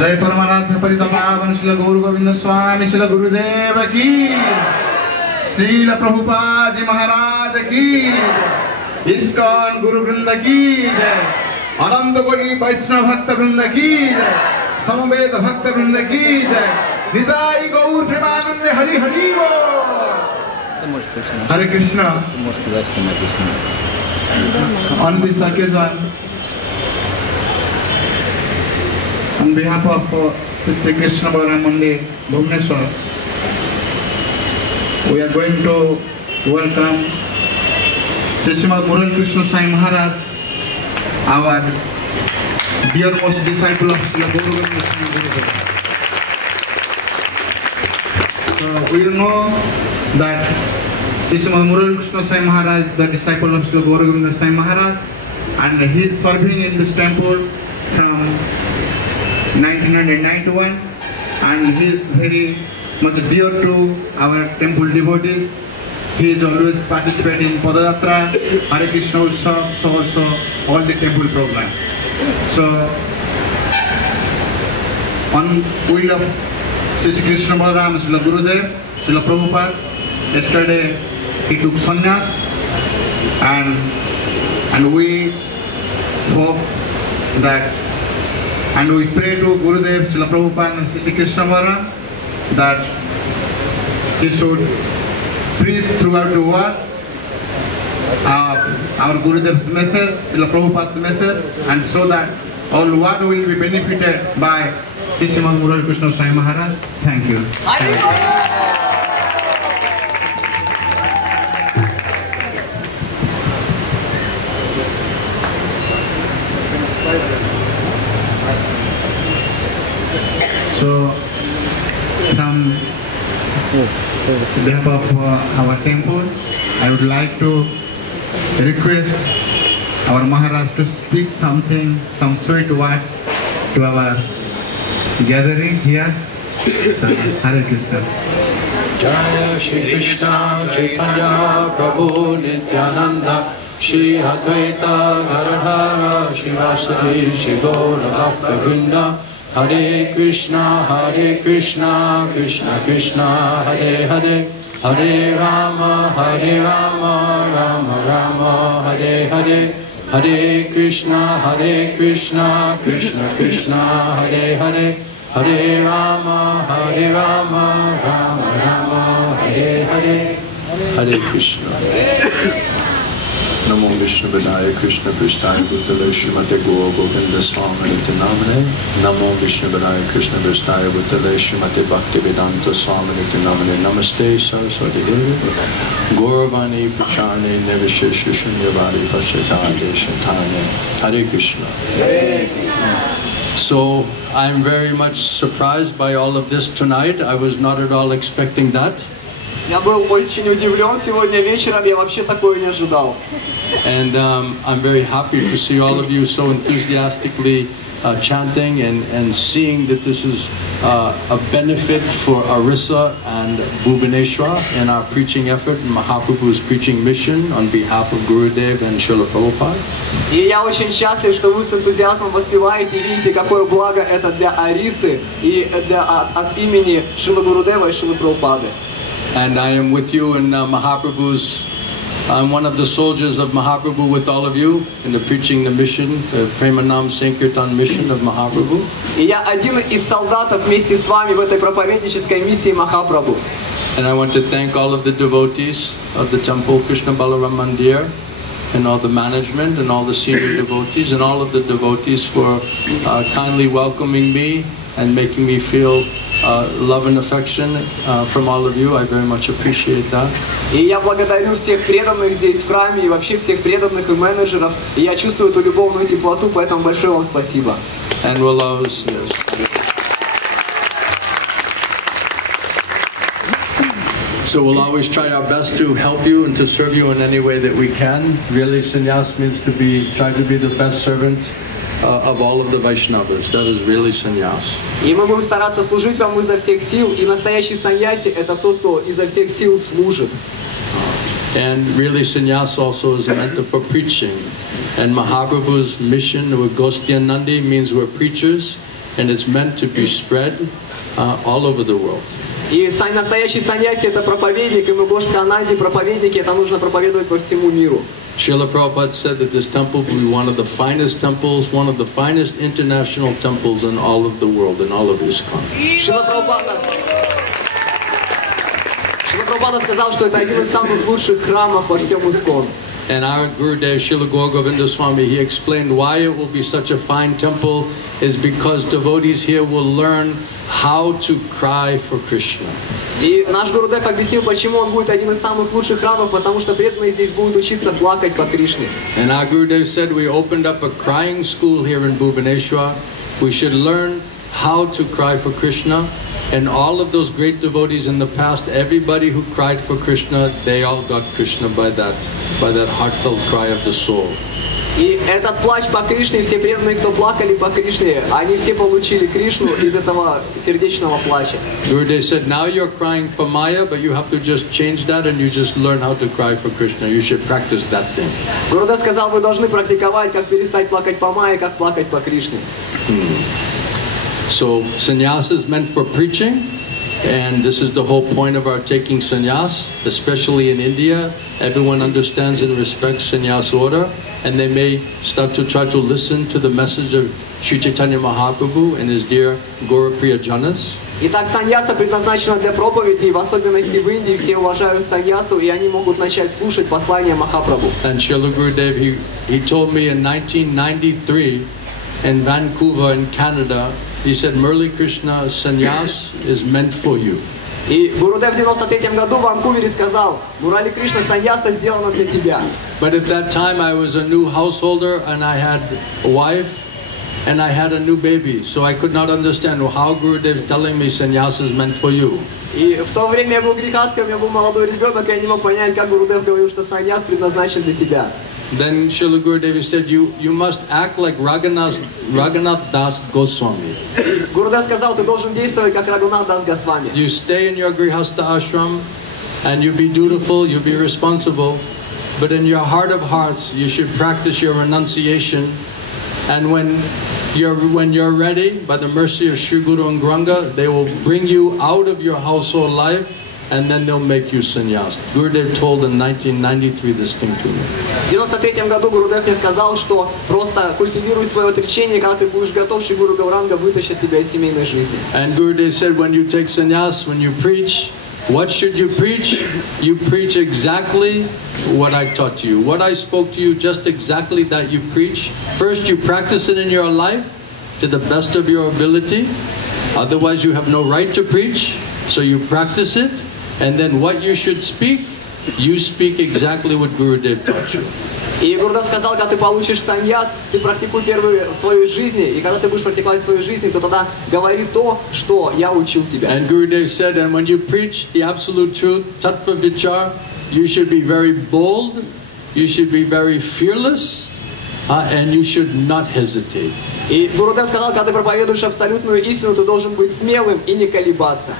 Jai Paramarabdha Paritamavan Srila Gaura Purnima Swami Srila Gurudeva ki Srila Prabhupada Ji Maharaj ki ISKCON Guru Vrinda ki Ananda Koti Vaishnava Bhakta Vrinda ki Samaveda Bhakta Vrinda ki Nitai Gaur Premanande Hari Hari Bo Hare Krishna. On this occasion, on behalf of Sri Krishna-Balarama Mandir, Bhubaneswar, we are going to welcome Sri Murali Krsna Swami Maharaj, our dearmost disciple of Sri Gaura Purnima. So we know that Sri Murali Krsna Swami Maharaj is the disciple of Sri Gaura Purnima Maharaj, and he is serving in this temple from 1991, and he is very much dear to our temple devotees. He is always participating in Padayatra, Hare Krishna Utsav, so also all the temple programs. So on will of Sri Krishna-Balarama, Srila Gurudev, Srila Prabhupada, yesterday he took sannyas, and we hope that, and we pray to Gurudev, Srila Prabhupada and Sri Krishna-Balarama that he should preach throughout the world our Gurudev's message, Srila Prabhupada's message, and so that all world will be benefited by Sri Murali Krsna Swami Maharaj. Thank you. So, from behalf of our temple, I would like to request our Maharaj to speak something, some sweet words to our gathering here. Hare Krishna. Jaya Shri Krishna Chaitanya Prabhu Nityananda Shri Advaita Gadadhara Shivasari Shri Gaura Bhakta Vrinda Hare Krishna Krishna Krishna Hare Hare Hare Rama Rama Rama Hare Hare Hare Krishna Krishna Krishna Hare Hare Hare Rama Rama Rama Hare Hare Hare Krishna. Namo Vishnu Vidaya Krishna Prishtaya Bhutale Srimate Gaura Govinda Swami Namane. Namo Vishnu Vidaya Krishna Prishtaya Bhutale Srimate Bhaktivedanta Swami Namane. Namaste Saraswati Devi Gauravani Prachane Nevishesha Shunyavadi Pashatade Shatane. Hare Krishna. So I'm very much surprised by all of this tonight. I was not at all expecting that. Я был очень удивлен сегодня вечером, я вообще такое не ожидал. And I'm very happy to see all of you so enthusiastically chanting and seeing that this is a benefit for Orissa and Bhubaneswar in our preaching effort and Mahaprabhu's preaching mission on behalf of Gurudev and Srila Prabhupada. И я очень счастлив, что вы с энтузиазмом воспеваете и видите, какое благо это для Орисы и от имени Шрила Гурудева и Шрилы Прабхупады. And I am with you in Mahaprabhu's, I'm one of the soldiers of Mahaprabhu with all of you in the preaching the mission, the Premanam Sankirtan mission of Mahaprabhu. И я один из солдатов вместе с вами в этой проповеднической миссии Махапрабху. And I want to thank all of the devotees of the temple Krishna-Balarama Mandir and all the management and all the senior devotees and all of the devotees for kindly welcoming me and making me feel love and affection from all of you. I very much appreciate that. И я благодарю всех преданных здесь в храме и вообще всех преданных и менеджеров. И я чувствую эту любовную теплоту, поэтому большое вам спасибо. And we'll always, yes. So we'll always try our best to help you and to serve you in any way that we can. Really, sannyas means to try to be the best servant of all of the Vaishnavas. That is really sannyas. И мы будем стараться служить вам изо всех сил. И настоящий саньяси – это тот, кто изо всех сил служит. And really, sannyas also is meant for preaching. And Mahaprabhu's mission with Gostyanandi means we're preachers. and it's meant to be spread all over the world. И настоящий саньяси это проповедник, и мы Гошкананди проповедники, это нужно проповедовать по всему миру. Srila Prabhupada said that this temple will be one of the finest temples, one of the finest international temples in all of the world, in all of ISKCON. Шрила Прабхупада сказал, что это один из самых лучших храмов во всем ISKCON. And our Gurudev, Srila Gaura Purnima Swami, he explained why it will be such a fine temple is because devotees here will learn how to cry for Krishna. И наш Гурудев объяснил, почему он будет один из самых лучших храмов, потому что преданные здесь будут учиться плакать по Кришне. And our Gurudev said we opened up a crying school here in Bhubaneswar. We should learn how to cry for Krishna. And all of those great devotees in the past, everybody who cried for Krishna, they all got Krishna by that heartfelt cry of the soul. И этот плач по Кришне, все преданные, кто плакали по Кришне, они все получили Кришну из этого сердечного плача. Gurudev said, now you're crying for Maya, but you have to just change that and you just learn how to cry for Krishna. You should practice that thing. Гурудев сказал, вы должны практиковать, как перестать плакать по Майе, как плакать по Кришне. So sannyas is meant for preaching, and this is the whole point of our taking sannyas, especially in India. Everyone understands and respects sannyas order, and they may start to try to listen to the message of Sri Chaitanya Mahaprabhu and his dear Gaura Priyajanas. Итак, саньяса предназначена для проповедей, в особенности в Индии все уважают саньясу, и они могут начать слушать послание Махапрабху. And Srila Gurudev, he told me in 1993 in Vancouver in Canada, he said, Murali Krsna, sannyas is meant for you. И Гурудев в 93-м году в Ванкувере сказал, Мурали Кришна, саньяса сделана для тебя. But at that time I was a new householder and I had a wife and I had a new baby. So I could not understand how Gurudev telling me sannyas is meant for you. И в то время я был грехаском, я был молодой ребенок, и я не мог понять, как Гурудев говорил, что саньяс предназначен для тебя. Then Srila Gurudev said, you must act like Raghunath Das Goswami. Гурудев сказал, ты должен действовать как Рагунат Дас Госвами. You stay in your Grihastha ashram and you be dutiful, you be responsible. But in your heart of hearts, you should practice your renunciation. And when you're ready, by the mercy of Sri Guru and Granga, they will bring you out of your household life and then they'll make you sannyas. Gurudev told in 1993 this thing to me. В 93-м году Гурудев мне сказал, что просто культивируй свое отречение, когда ты будешь готов, Шри Гуру Гауранга вытащит тебя из семейной жизни. And Gurudev said, when you take sannyas, when you preach, what should you preach? You preach exactly what I taught you. What I spoke to you, just exactly that you preach. First, you practice it in your life to the best of your ability. Otherwise, you have no right to preach. So you practice it. And then what you should speak, you speak exactly what Gurudev taught you. И Гурудев сказал, когда ты получишь саньяс, ты практикуй первый в своей жизни, и когда ты будешь практиковать в своей жизни, то тогда говори то, что я учил тебя. And Gurudev said, and when you preach the absolute truth, tattva vichar, you should be very bold, you should be very fearless, and you should not hesitate. И Гурудев сказал, когда ты проповедуешь абсолютную истину, ты должен быть смелым и не колебаться.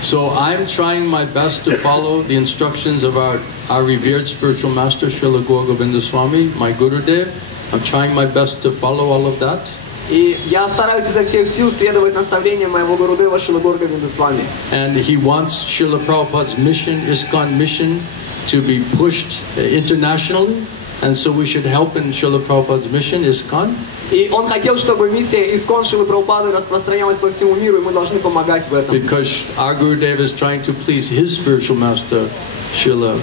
So I'm trying my best to follow the instructions of our revered spiritual master, Srila Gaura Purnima Swami, my Gurudev. I'm trying my best to follow all of that. И я стараюсь изо всех сил следовать наставлениям моего Гурудева Шрила Гаура Пурнима Свами. And he wants Srila Prabhupada's mission, ISKCON mission, to be pushed internationally. And so we should help in Srila Prabhupada's mission, ISKCON. И он хотел, чтобы миссия ISKCON Шрилы Прабхупады распространялась по всему миру, и мы должны помогать в этом. Because our Gurudev is trying to please his spiritual master, Srila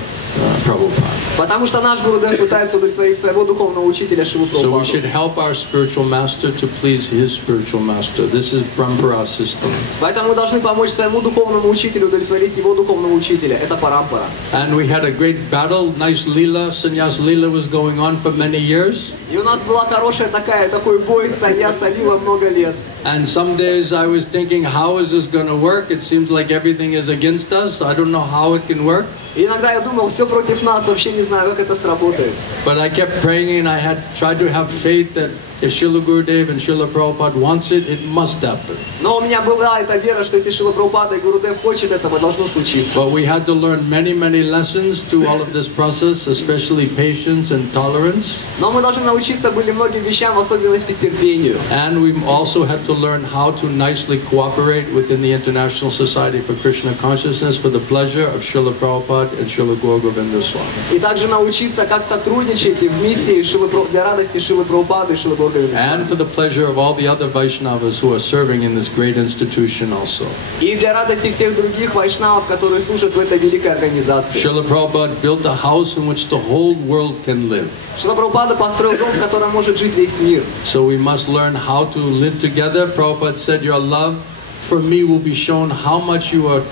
Prabhupada. Потому что наш Гурудев пытается удовлетворить своего духовного учителя Шрилу So we Прабхупаду. should help our spiritual master to please his spiritual master. This is Parampara system. Поэтому мы должны помочь своему духовному учителю удовлетворить его духовного учителя. Это парампара. And we had a great battle, nice lila, sannyas lila was going on for many years. И у нас была такой бой саньяса лила много лет. And some days I was thinking, how is this going to work? It seems like everything is against us. I don't know how it can work. И иногда я думал, все против нас, вообще не знаю, как это сработает. But I kept praying and I had tried to have faith that if Srila Gurudev and Srila Prabhupada wants it, it must happen. Но у меня была эта вера, что если Шрила Прабхупада и Гурудев хочет этого, должно случиться. But we had to learn many, many lessons to all of this process, especially patience and tolerance. Но мы должны научиться были многим вещам, в особенности терпению. And we also had to learn how to nicely cooperate within the International Society for Krishna Consciousness for the pleasure of Srila Prabhupada and Srila Gaura Purnima Swami. И также научиться, как сотрудничать в миссии для радости Шрилы Прабхупады и Шрилы Гаура Пурнимы. And for the pleasure of all the other Vaishnavas who are serving in this great institution also. И для радости всех других вайшнавов, которые служат в этой великой организации. Srila Prabhupada built a house in which the whole world can live. Шрила Прабхупада построил дом, в котором может жить весь мир. So we must learn how to live together. Prabhupada said, your love for me will be shown how much you are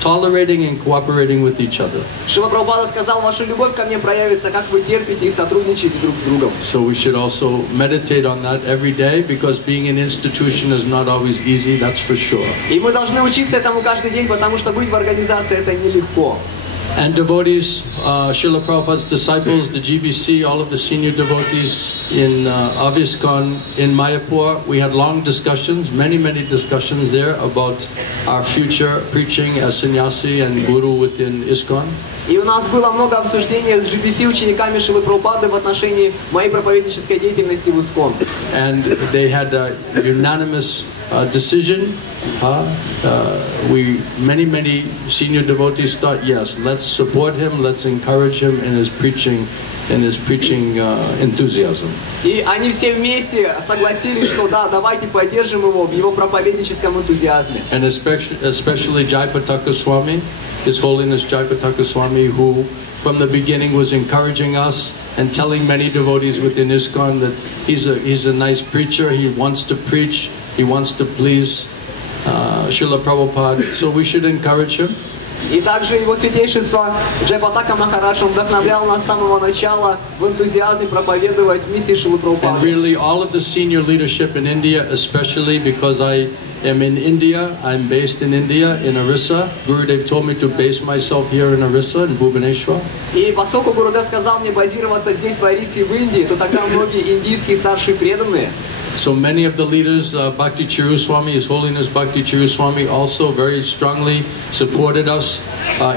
tolerating and cooperating with each other. Шрила Прабхупада сказал, ваша любовь ко мне проявится, как вы терпите и сотрудничаете друг с другом. So we should also meditate on that every day, because being an institution is not always easy, that's for sure. И мы должны учиться этому каждый день, потому что быть в организации это нелегко. And devotees, Srila Prabhupada's disciples, the GBC, all of the senior devotees of ISKCON in Mayapur, we had long discussions, many discussions there about our future preaching as sannyasi and guru within ISKCON. И у нас было много обсуждений с GBC учениками Шрилы Прабхупады в отношении моей проповеднической деятельности в ISKCON. And they had a unanimous decision. Many senior devotees thought, yes, let's support him, let's encourage him in his preaching enthusiasm. И они все вместе согласились, что да, давайте поддержим его в его проповедническом энтузиазме. And especially Jayapataka Swami, His Holiness Jayapataka Swami, who from the beginning was encouraging us and telling many devotees within ISKCON that he's a nice preacher, he wants to preach, he wants to please Srila Prabhupada, so we should encourage him. И также его святейшество Джайпатака Махарадж вдохновлял нас с самого начала в энтузиазме проповедовать миссии Шрилы Прабхупады. And really all of the senior leadership in India, especially because I am in India, I'm based in India, in Orissa. Gurudev told me to base myself here in Orissa, in Bhubaneswar. И поскольку Гурудев сказал мне базироваться здесь, в Орисе, в Индии, то тогда многие индийские старшие преданные. So many of the leaders, Bhakti Chiru Swami, His Holiness Bhakti Chiru Swami, also very strongly supported us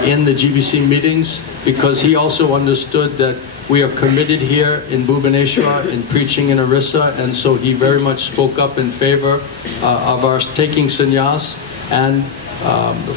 in the GBC meetings, because he also understood that we are committed here in Bhubaneswar in preaching in Orissa, and so he very much spoke up in favor of our taking sannyas and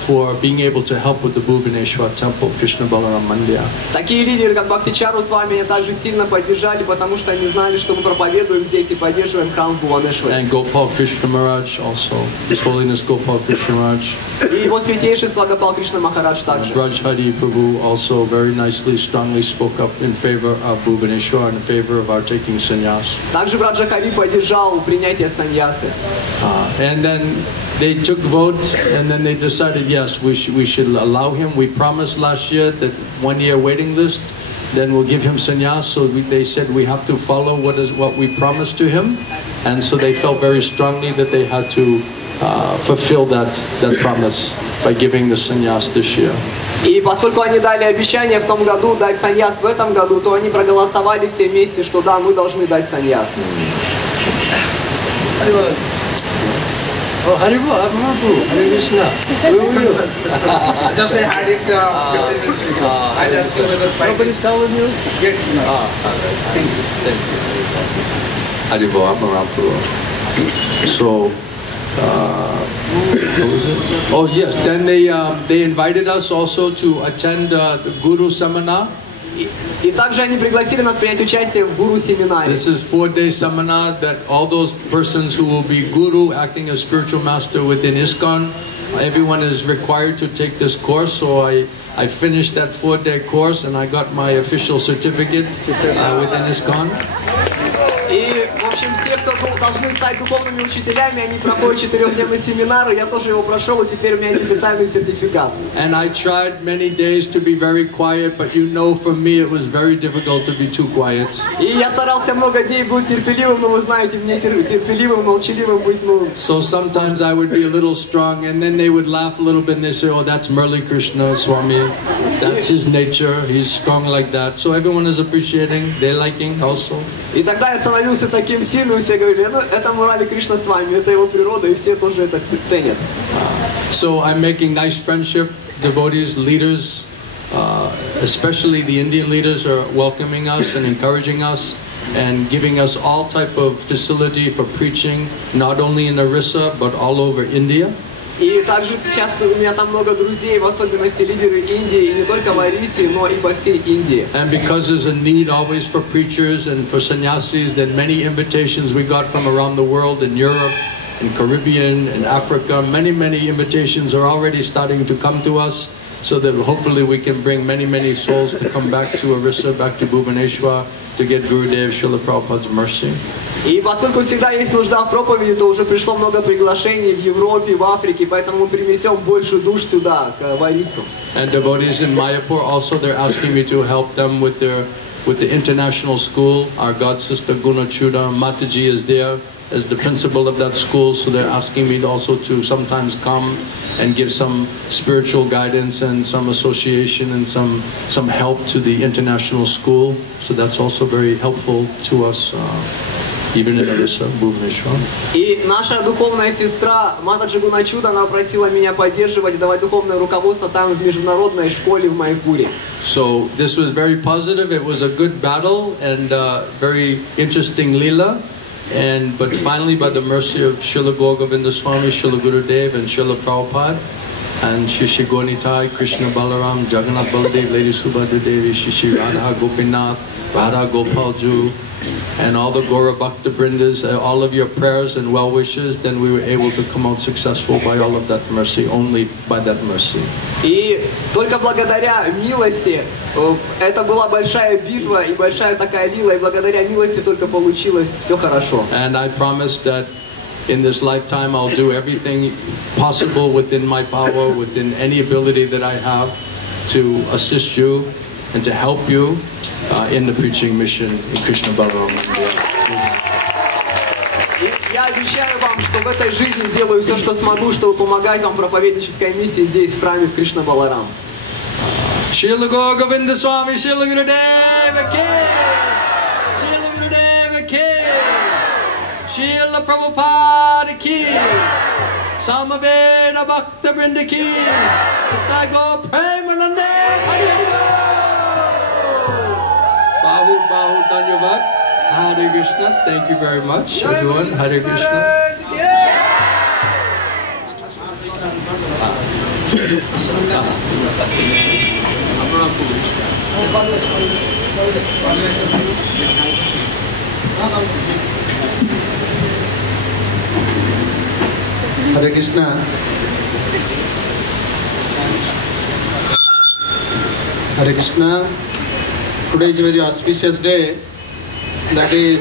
for being able to help with the Bhubaneswar temple, Krishna-Balarama Mandir. Такие лидеры, как Бхакти Чару с вами, меня также сильно поддержали, потому что они знали, что мы проповедуем здесь и поддерживаем храм Бхубанешвара. And Gopal Krishna Maharaj also, His Holiness Gopal Krishna Maharaj. И его святейшество Гопал Кришна Махарадж также. Braj Hari Prabhu also very nicely, strongly spoke up in favor of Bhubaneswar and in favor of our taking sannyas. Также Браджа Хари поддержал принятие саньясы. And then they took vote, and then they decided, yes, we should allow him. We promised last year that 1 year waiting list, then we'll give him sannyas. So they said we have to follow what we promised to him, and so they felt very strongly that they had to fulfill that promise by giving the sannyas this year. И поскольку они дали обещание в том году дать саньяс в этом году, то они проголосовали все вместе, что да, мы должны дать саньяс. Oh, Haribo, Mahaprabhu, Hare Krishna. Where were you? Just I had it. I just came with the fight. Nobody's telling you? Get. Thank you. Haribo Mahaprabhu. So, what was it? Oh yes, then they invited us also to attend the Guru seminar. И также они пригласили нас принять участие в гуру-семинаре. This is 4-day seminar that all those persons who will be guru, acting as spiritual master within ISKCON, everyone is required to take this course. So I finished that 4-day course and I got my official certificate within ISKCON. И, в общем, все, кто должны стать духовными учителями, они проходят 4-дневный семинар, и я тоже его прошел, и теперь у меня есть специальный сертификат. And I tried many days to be very quiet, but you know, for me it was very difficult to be too quiet. И я старался много дней быть терпеливым, но вы знаете, мне терпеливым, молчаливым быть, So sometimes I would be a little strong, and then they would laugh a little bit, and they say, oh, that's Murali Krsna Swami. That's his nature, he's strong like that. So everyone is appreciating, they're liking also. И тогда я становился таким сильным, все говорили, ну это Мурали Кришна Свами, это его природа, и все тоже это ценят. So I'm making nice friendship. Devotees, leaders, especially the Indian leaders, are welcoming us and encouraging us and giving us all type of facility for preaching, not only in Orissa but all over India. И также сейчас у меня там много друзей, в особенности лидеры Индии, и не только в Орисе, но и по всей Индии. And because there's a need always for preachers and for sannyasis, then many invitations we got from around the world, in Europe, in Caribbean, in Africa, many invitations are already starting to come to us, so that hopefully we can bring many souls to come back to Orissa, back to Bhubaneswar, to get Gurudev Srila Prabhupada's mercy. И поскольку всегда есть нужда в проповеди, то уже пришло много приглашений в Европе, в Африке, поэтому мы принесем больше душ сюда, в Орису. And devotees in Mayapur also, they're asking me to help them with the international school. Our god sister Gunachuda Mataji is there as the principal of that school, so they're asking me also to sometimes come and give some spiritual guidance and some association and some help to the international school. So that's also very helpful to us. Even in Orissa, Bhubaneswar. И наша духовная сестра Матаджи Гуначуда, она просила меня поддерживать и давать духовное руководство там в международной школе в Майпуре. So this was very positive. It was a good battle and very interesting lila. But finally, by the mercy of Srila Gaura Purnima Swami, Srila Gurudev, and Srila Prabhupada, and Shri Gonitai, Krishna-Balarama, Jagannath Baladev, Lady Subhadra Devi, Shri Radha Gopinath, Radha Gopalju, and all the Gaura Bhakta Brindas, all of your prayers and well wishes, then we were able to come out successful by all of that mercy, only by that mercy. И только благодаря милости, это была большая битва и большая такая лила, и благодаря милости только получилось все хорошо. And I promise that in this lifetime I'll do everything possible within my power, within any ability that I have, to assist you and to help you in the preaching mission in Krishna-Balarama Mandir. Я обещаю вам, что в этой жизни сделаю все, что смогу, чтобы помогать вам в проповеднической миссии здесь, в храме в Кришна-Баларам. Srila Gaura Purnima Swami, Srila Gurudev Ki, Srila Gurudev Ki, Srila Prabhupada Ki, Samaveda Bhakta Vrinda Ki, Tago Premanande Hari. Bahu Dhanyavad. Hare Krishna. Thank you very much, everyone. Hare Krishna. Hare Krishna. Hare Krishna. Today is a very auspicious day. That is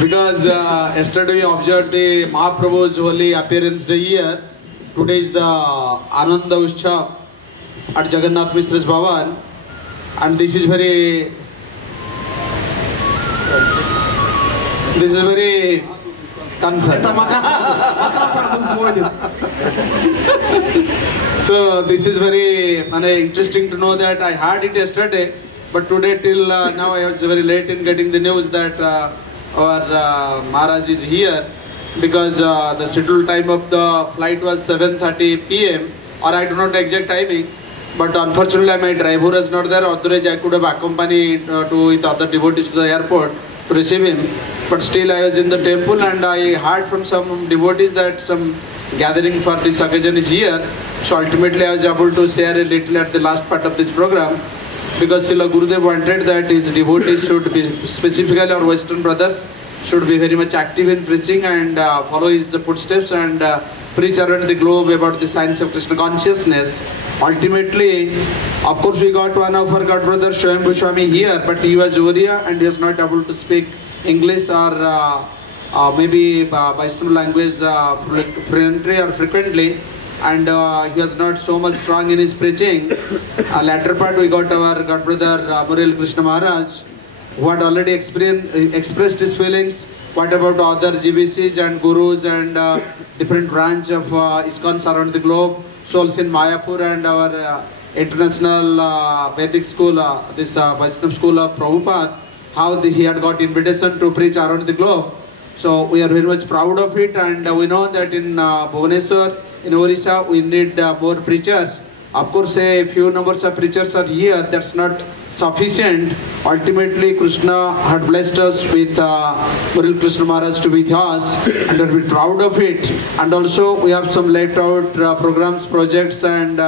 because yesterday we observed the Mahaprabhu's holy appearance day here. Today is the Ananda Ushchav at Jagannath Mishra's Bhavan, and this is very So this is very interesting to know that I heard it yesterday, but today till now I was very late in getting the news that our Maharaj is here, because the scheduled time of the flight was 7:30 p.m. or I do not know exact timing, but unfortunately my driver was not there, otherwise I could have accompanied with other devotees to the airport to receive him. But still I was in the temple and I heard from some devotees that some gathering for this occasion is here. So ultimately I was able to share a little at the last part of this program, because Srila Gurudev wanted that his devotees should be, specifically our Western brothers, should be very much active in preaching and follow his footsteps and preach around the globe about the science of Krishna consciousness. Ultimately, of course, we got one of our god brothers, Swami Swami here, but he was Oriya and he was not able to speak English or maybe Vaishnava language fluently or frequently, and he was not so much strong in his preaching. Latter part we got our god brother Murali Krsna Maharaj, who had already expressed his feelings. What about other GBCs and gurus and different branch of ISKCONs around the globe, souls in Mayapur and our International Vedic School, this Vaishnav School of Prabhupada, how he had got invitation to preach around the globe. So we are very much proud of it, and we know that in Bhubaneswar, in Orissa, we need more preachers. Of course, a few numbers of preachers are here, that's not sufficient. Ultimately, Krishna had blessed us with Murali Krsna Maharaj to be with us, and we're proud of it. And also, we have some laid out programs, projects, and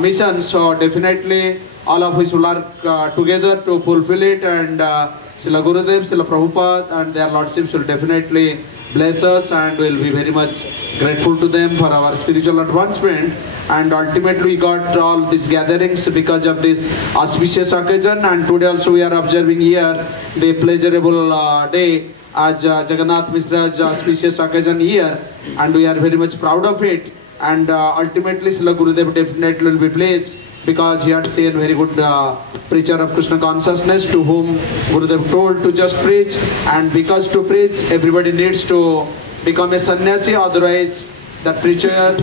missions. So definitely, all of us will work together to fulfill it. And Srila Gurudev, Srila Prabhupada, and their lordships will definitely bless us, and we'll be very much grateful to them for our spiritual advancement. And ultimately we got all these gatherings because of this auspicious occasion, and today also we are observing here the pleasurable day as Jagannath Mishra's auspicious occasion here, and we are very much proud of it. And ultimately Srila Gurudev definitely will be pleased, because he had seen very good preacher of Krishna consciousness to whom Gurudev told to just preach, and because to preach everybody needs to become a sannyasi, otherwise that preacher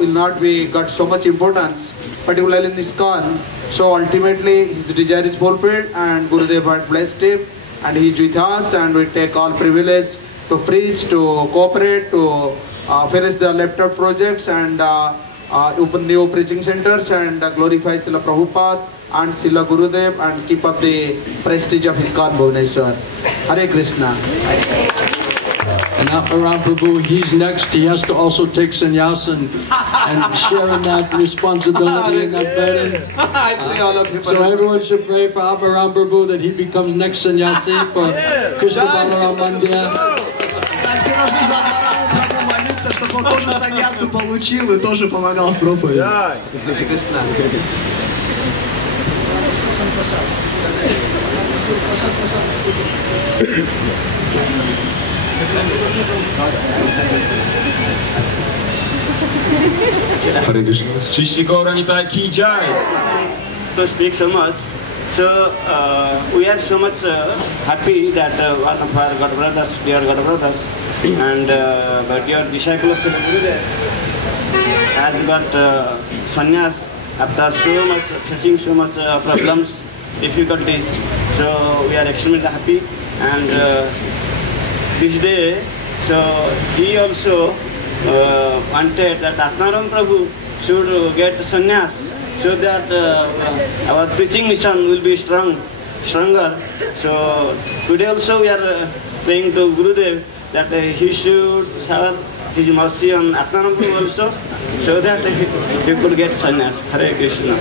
will not be got so much importance, particularly in ISKCON. So ultimately his desire is fulfilled, and Gurudev had blessed him, and he is with us, and we take all privilege to preach, to cooperate, to finish the left out projects, and open new preaching centers, and glorify Srila Prabhupada and Srila Gurudev, and keep up the prestige of ISKCON Bhubaneswar. Hare Krishna. And Ram Prabhu, he's next. He has to also take sannyas and share in that responsibility and that burden. I pray all of you for So everyone should pray for Ram Prabhu that he becomes next sannyasi for Krishna-Balarama Mandir. Чтобы он тоже саньясу получил и тоже помогал в проповеди. Hare Krishna. Shri Gaura Nitai ki jai. To speak so much. So we are so much happy that one of our God brothers, dear God brothers, and but your disciples has got sannyas after so much facing so much problems, difficulties. So we are extremely happy, and this day, so he also wanted that Atmaram Prabhu should get sannyas, so that our preaching mission will be stronger. So today also we are praying to Gurudev that he should have his mercy on Atmaram Prabhu also, so that he could get sannyas. Hare Krishna.